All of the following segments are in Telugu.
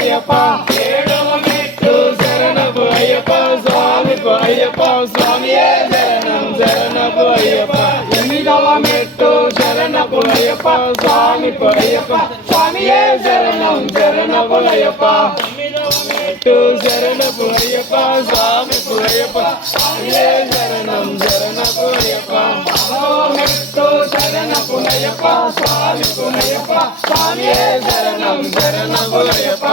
అయ్యప్ప ఏడవ మెట్టు శరణపు అయ్యప్ప స్వామికు అయ్యప్ప స్వామియే శరణం శరణపు అయ్యప్ప ఎనిమిదవ మెట్టు శరణపు అయ్యప్ప స్వామికు అయ్యప్ప స్వామియే శరణం శరణపు అయ్యప్ప మెట్టు శరణపు అయ్యప్ప స్వామికు అయ్యప్ప స్వామియే శరణం శరణపు అయ్యప్ప మెట్టు శరణపు అయ్యప్ప స్వామికు అయ్యప్ప స్వామియే శరణం శరణపు అయ్యప్ప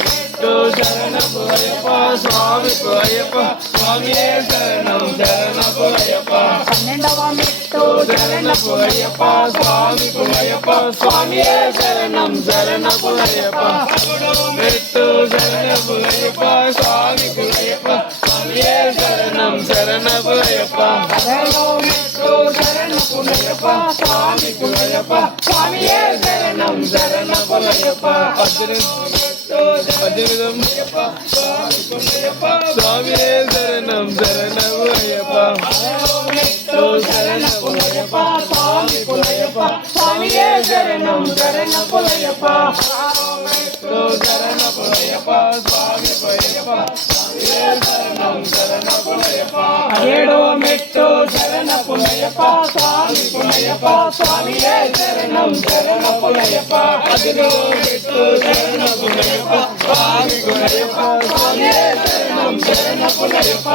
మెట్టు శరణపు అయ్యప్ప స్వామికు అయ్యప్ప స్వామియే శరణం శరణపు అయ్యప్ప పన్నెండవ మెట్టు శరణపు అయ్యప్ప స్వామికు అయ్యప్ప స్వామియే శరణం శరణపు అయ్యప్ప మెట్టు శరణపు అయ్యప్ప స్వామికు అయ్యప్ప స్వామియే శరణం శరణపు అయ్యప్ప మెట్టు శరణపు అయ్యప్ప స్వామికు అయ్యప్ప స్వామియే శరణం శరణపు అయ్యప్ప అయ్యప్ప స్వామియే శరణం శరణపు అయ్యప్ప శరణపు అయ్యప్ప స్వామికు అయ్యప్ప స్వామియే శరణం శరణపు అయ్యప్ప శరణపు అయ్యప్ప స్వామికు అయ్యప్ప స్వామియే శరణం శరణపు అయ్యప్ప ఏడవ మెట్టు శరణపు అయ్యప్ప స్వామికు అయ్యప్ప స్వామియే శరణం శరణపు అయ్యప్ప పదిలో మెట్టు శరణపు అయ్యప్ప స్వామికు అయ్యప్ప స్వామియే శరణం శరణపు అయ్యప్ప